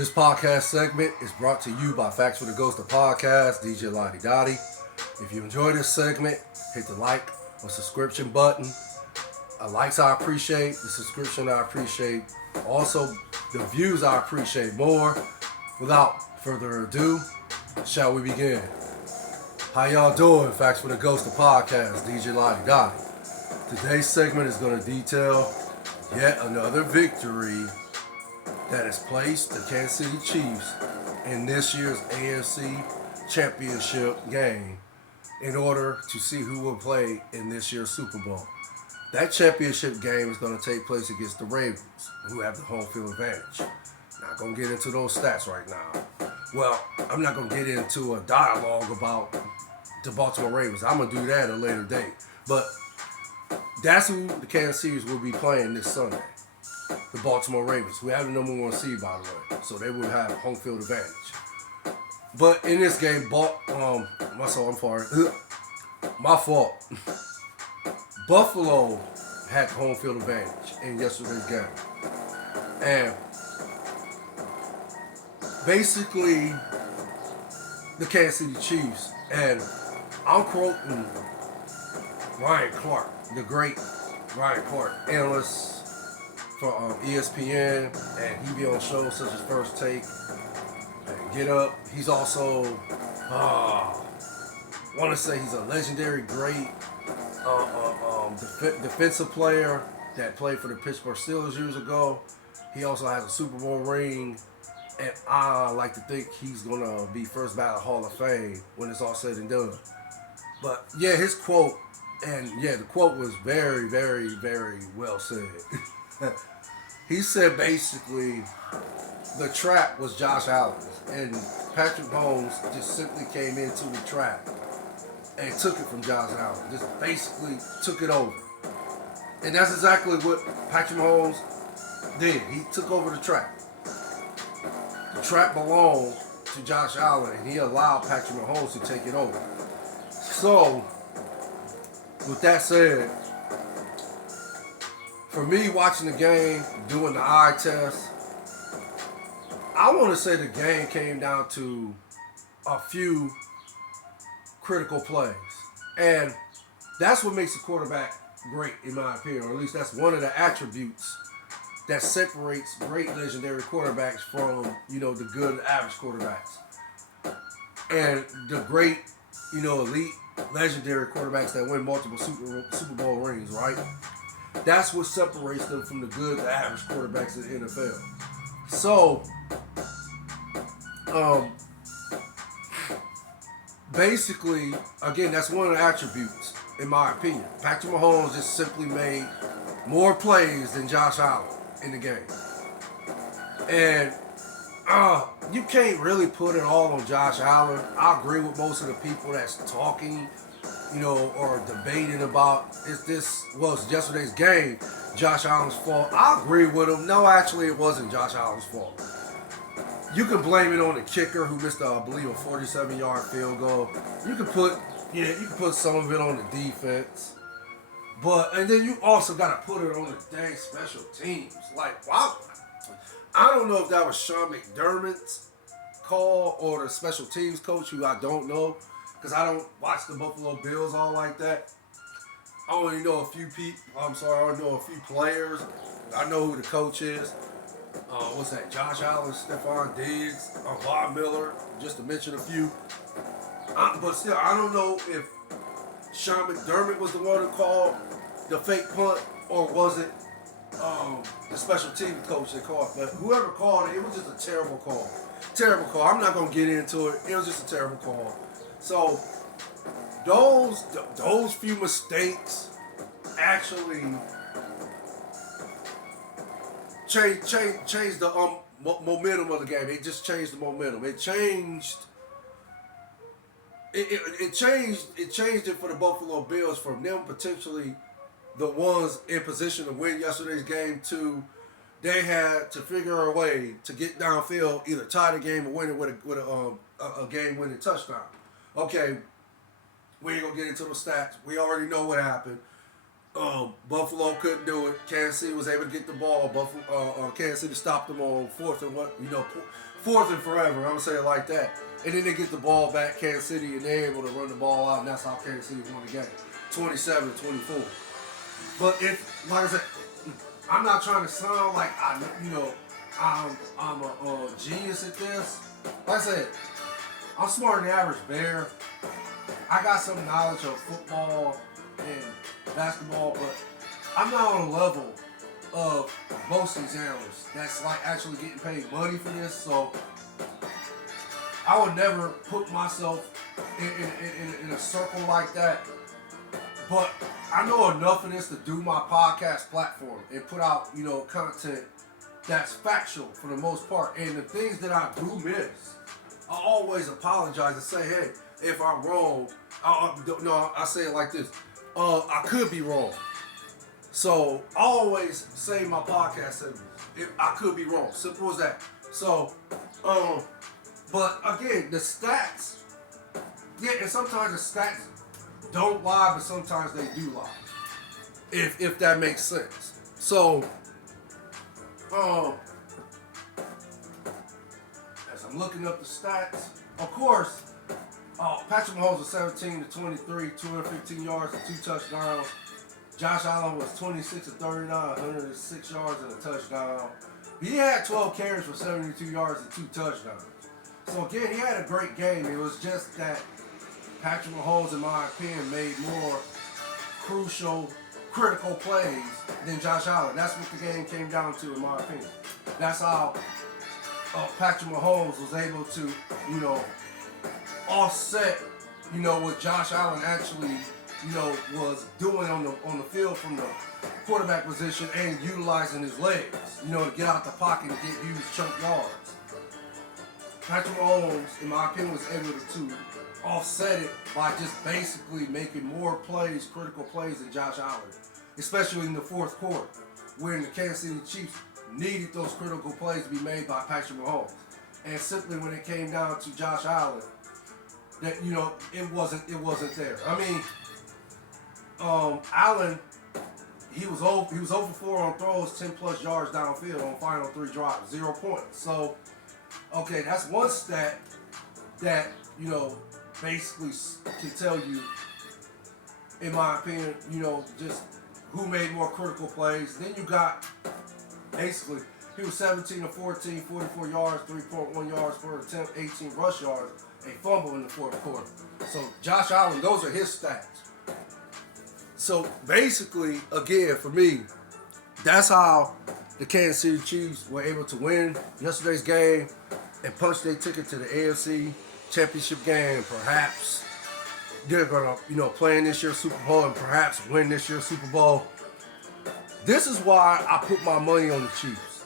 This podcast segment is brought to you by Facts for the Ghost of Podcast, DJ Lottie Dottie. If you enjoy this segment, hit the like or subscription button. Likes I appreciate, the subscription I appreciate. Also, the views I appreciate more. Without further ado, shall we begin? How y'all doing? Facts for the Ghost of Podcast, DJ Lottie Dottie. Today's segment is going to detail yet another victory that has placed the Kansas City Chiefs in this year's AFC Championship game in order to see who will play in this year's Super Bowl. That championship game is going to take place against the Ravens, who have the home field advantage. Not going to get into those stats right now. Well, I'm not going to get into a dialogue about the Baltimore Ravens. I'm going to do that at a later date. But that's who the Kansas City will be playing this Sunday. The Baltimore Ravens, who have the number one seed, by the way. So they will have home field advantage. But in this game, my fault. Buffalo had home field advantage in yesterday's game. And basically, the Kansas City Chiefs, and I'm quoting Ryan Clark, the great Ryan Clark, analyst for ESPN, and he be on shows such as First Take and Get Up. He's also, want to say he's a legendary great defensive player that played for the Pittsburgh Steelers years ago. He also has a Super Bowl ring, and I like to think he's going to be first ballot Hall of Fame when it's all said and done. But yeah, his quote, and yeah, the quote was very, very, very well said. He said basically the trap was Josh Allen's, and Patrick Mahomes just simply came into the trap and took it from Josh Allen. Just basically took it over. And that's exactly what Patrick Mahomes did. He took over the trap. The trap belonged to Josh Allen, and he allowed Patrick Mahomes to take it over. So, with that said, for me, watching the game, doing the eye test, I want to say the game came down to a few critical plays. And that's what makes a quarterback great, in my opinion, or at least that's one of the attributes that separates great legendary quarterbacks from, the good average quarterbacks. And the great, elite legendary quarterbacks that win multiple Super Bowl rings, right? That's what separates them from the good, the average quarterbacks in the NFL. So, basically, again, that's one of the attributes, in my opinion. Patrick Mahomes just simply made more plays than Josh Allen in the game. And you can't really put it all on Josh Allen. I agree with most of the people that's talking, or debating about was yesterday's game Josh Allen's fault. I agree with him. No, actually, it wasn't Josh Allen's fault. You can blame it on the kicker who missed, I believe, a 47-yard field goal. You can put some of it on the defense. And then you also got to put it on the dang special teams. Like, wow. I don't know if that was Sean McDermott's call or the special teams coach, who I don't know, because I don't watch the Buffalo Bills all like that. I only know a few players. I know who the coach is. What's that? Josh Allen, Stephon Diggs, Von Miller, just to mention a few. But still, I don't know if Sean McDermott was the one who called the fake punt, or was it the special team coach that called. But whoever called it, it was just a terrible call. Terrible call. I'm not going to get into it. It was just a terrible call. So, those few mistakes actually changed the momentum of the game. It just changed the momentum. It changed it for the Buffalo Bills, from them potentially the ones in position to win yesterday's game to they had to figure a way to get downfield, either tie the game or win it with a game-winning touchdown. Okay, we ain't gonna get into the stats. We already know what happened. Buffalo couldn't do it. Kansas City was able to get the ball. Kansas City stopped them on fourth and forever. I'm gonna say it like that. And then they get the ball back, Kansas City, and they're able to run the ball out, and that's how Kansas City won the game, 27-24. But like I said, I'm not trying to sound like I'm a genius at this. Like I said, I'm smarter than the average bear. I got some knowledge of football and basketball, but I'm not on the level of most of these analysts that's like actually getting paid money for this. So I would never put myself in a circle like that. But I know enough of this to do my podcast platform and put out, content that's factual for the most part. And the things that I do miss, I always apologize and say, hey, if I'm wrong, I say it like this. I could be wrong. So I always say in my podcast segments, I could be wrong. Simple as that. So, but again, the stats, and sometimes the stats don't lie, but sometimes they do lie. If that makes sense. So, as I'm looking up the stats, of course, Patrick Mahomes was 17-23, 215 yards and 2 touchdowns. Josh Allen was 26-39, 106 yards and a touchdown. He had 12 carries for 72 yards and 2 touchdowns. So again, he had a great game. It was just that Patrick Mahomes, in my opinion, made more critical plays than Josh Allen. That's what the game came down to, in my opinion. That's how Patrick Mahomes was able to, offset, what Josh Allen actually, was doing on the field from the quarterback position and utilizing his legs, to get out the pocket and get huge chunk yards. Patrick Mahomes, in my opinion, was able to offset it by just basically making more plays, critical plays than Josh Allen, especially in the fourth quarter, when the Kansas City Chiefs needed those critical plays to be made by Patrick Mahomes. And simply when it came down to Josh Allen, that it wasn't there. I mean, Allen, he was over 4 on throws, 10 plus yards downfield on final 3 drives, 0 points. So, okay, that's one stat that basically can tell you, in my opinion, just who made more critical plays. Then you got basically he was 17-14, 44 yards, 3.1 yards per attempt, 18 rush yards, a fumble in the fourth quarter. So Josh Allen, those are his stats. So basically, again, for me, that's how the Kansas City Chiefs were able to win yesterday's game and punch their ticket to the AFC championship game. Perhaps they're gonna, play in this year's Super Bowl and perhaps win this year's Super Bowl. This is why I put my money on the Chiefs.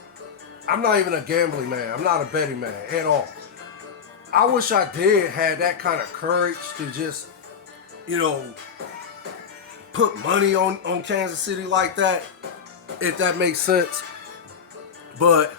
I'm not even a gambling man. I'm not a betting man at all. I wish I did have that kind of courage to just, put money on Kansas City like that, if that makes sense. But